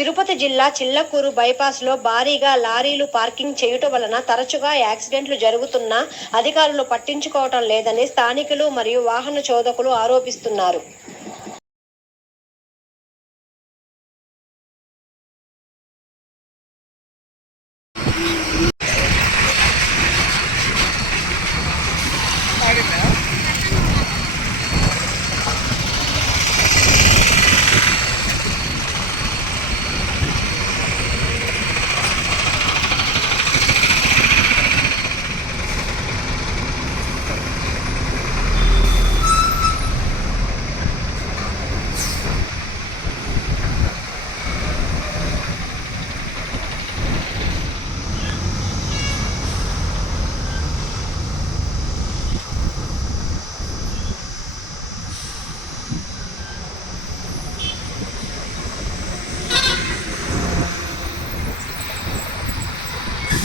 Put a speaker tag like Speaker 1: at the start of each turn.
Speaker 1: తిరుపతి జిల్లా చిల్లకూరు బైపాస్లో భారీగా లారీలు పార్కింగ్ చేయుట వలన తరచుగా యాక్సిడెంట్లు జరుగుతున్నా అధికారులు పట్టించుకోవటం లేదని స్థానికులు మరియు వాహన చోదకులు ఆరోపిస్తున్నారు.